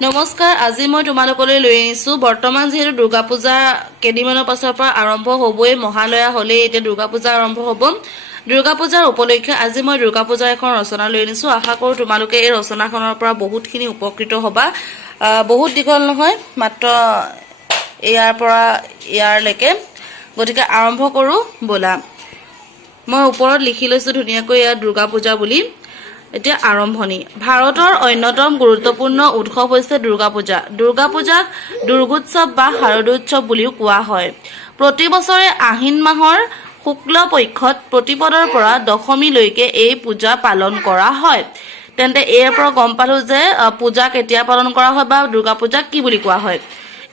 নমস্কাৰ আজি মই তোমালোকলৈ লৈ আহিছো বৰ্তমান যেহেতু দুৰ্গা পূজা কেদিমানৰ পাছৰ পৰা আৰম্ভ হ'বই মহালয়া হ'লে এতিয়া দুৰ্গা পূজা আৰম্ভ হ'ব দুৰ্গা পূজাৰ উপলক্ষে আজি মই দুৰ্গা পূজাৰ এখন ৰচনা লৈ আনিছো আশা কৰো তোমালোকে এই ৰচনাখনৰ পৰা বহুতখিনি উপকৃত হ'বা বহুত দীঘল নহয় মাত্ৰ ইয়াৰ পৰা ইয়াৰলৈকে গতিকে আৰম্ভ কৰো বলা মই ওপৰত লিখি লৈছো ধুনীয়াকৈ ইয়াৰ দুৰ্গা পূজা বুলি এতিয়া আৰম্ভণি ভাৰতৰ অন্যতম গুৰুত্বপূৰ্ণ উৎসৱ হৈছে দুৰ্গা পূজা দুৰ্গা পূজাক দুৰ্গোৎসৱ বা শাৰদোৎসৱ বুলিও কোৱা হয় প্ৰতি বছৰে আহিন মাহৰ শুক্ল পক্ষত প্ৰতিপদৰ পৰা দশমীলৈকে এই পূজা পালন কৰা হয় তেন্তে ইয়াৰ পৰা গম পালো যে পূজা কেতিয়া পালন কৰা হয় বা দুৰ্গা পূজা কি বুলি কোৱা হয়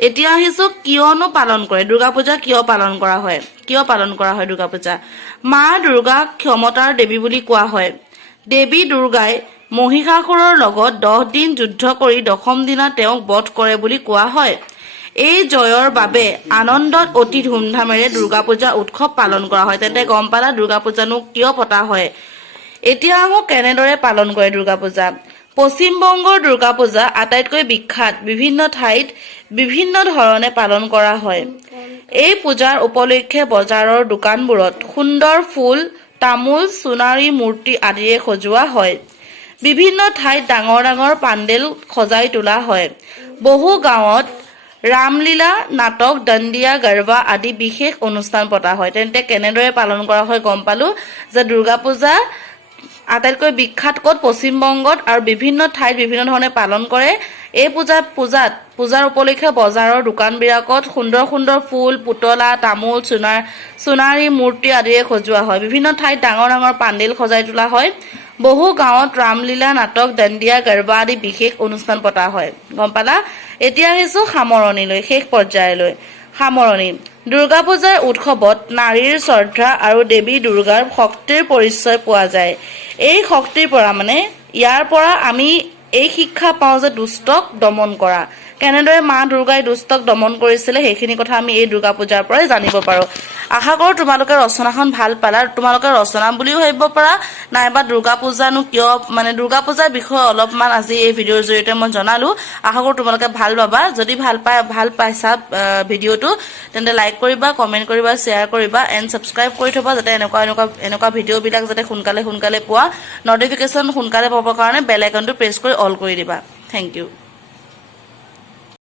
এতিয়া আহিছো কিয়নো পালন কৰে দুৰ্গা পূজা কিয় পালন কৰা হয় দুৰ্গা পূজা মা দুৰ্গা ক্ষমতাৰ দেৱী বুলি কোৱা হয় দেৱী দুৰ্গাই মহিষাসুৰৰ লগত 10 দিন যুদ্ধ কৰি দশম দিনা তেওঁক বধ কৰে বুলি কোৱা হয় এই জয়ৰ বাবে আনন্দত অতি ধুমধামেৰে দুৰ্গা পূজা উৎসৱ পালন কৰা হয় তেন্তে গম পালা দুৰ্গা পূজানো কিয় পতা হয় এতিয়া আকৌ কেনেদৰে পালন কৰে দুৰ্গা পূজা পশ্চিম বংগৰ দুৰ্গা পূজা আটাইতকৈ বিখ্যাত বিভিন্ন ঠাইত বিভিন্ন ধৰণে পালন কৰা হয় এই পূজাৰ উপলক্ষে বজাৰৰ দোকানবোৰত সুন্দৰ ফুল তামোল সোণাৰী মূৰ্তি আদিৰে সজোৱা হয় বিভিন্ন ঠাইত ডাঙৰ ডাঙৰ পাণ্ডেল সজাই তোলা হয় বহু গাঁৱত ৰামলীলা নাটক দণ্ডিয়া গৰবা আদি বিশেষ অনুষ্ঠান পতা হয় তেন্তে কেনেদৰে পালন কৰা হয় গম পালো যে দুৰ্গা পূজা আটাইতকৈ বিখ্যাত ক'ত পশ্চিম বংগত আৰু বিভিন্ন ঠাইত বিভিন্ন ধৰণে পালন কৰে এই পূজাৰ উপলক্ষে বজাৰৰ দোকানবিলাকত সুন্দৰ সুন্দৰ ফুল পুতলা তামোল সোণাৰী মূৰ্তি আদিৰে সজোৱা হয় বিভিন্ন ঠাইত ডাঙৰ ডাঙৰ পাণ্ডেল সজাই তোলা হয় বহু গাঁৱত ৰামলীলা নাটক দণ্ডিয়া গৰবা আদি বিশেষ অনুষ্ঠান পতা হয় গম পালা এতিয়া আহিছো সামৰণিলৈ শেষ পৰ্যায়লৈ সামৰণি দুৰ্গা পূজাৰ উৎসৱত নাৰীৰ শ্ৰদ্ধা আৰু দেৱী দুৰ্গাৰ শক্তিৰ পৰিচয় পোৱা যায় এই শক্তিৰ পৰা ইয়াৰ পৰা আমি এই শিক্ষা পাওঁ যে দুষ্টক দমন কৰা কেনেদৰে মা দুৰ্গাই দুষ্টক দমন কৰিছিলে সেইখিনি কথা আমি এই দুৰ্গা পূজাৰ পৰাই জানিব পাৰো আশা কৰো তোমালোকে ৰচনাখন ভাল পালা তোমালোকে ৰচনা বুলিও ভাবিব পাৰা নাইবা দুৰ্গা পূজানো কিয় দুৰ্গা পূজাৰ বিষয়ে অলপমান আজি এই ভিডিঅ'ৰ জৰিয়তে মই জনালো আশা কৰো তোমালোকে ভাল পাবা যদি ভাল পাইছা ভিডিঅ'টো তেন্তে লাইক কৰিবা কমেন্ট কৰিবা শ্বেয়াৰ কৰিবা এণ্ড সাবস্ক্ৰাইব কৰি থবা যাতে এনেকুৱা ভিডিঅ'বিলাক যাতে সোনকালে পোৱা নটিফিকেশ্যন সোনকালে পাবৰ কাৰণে বেল আইকনটো প্ৰেছ কৰি অল কৰি দিবা থেংক ইউ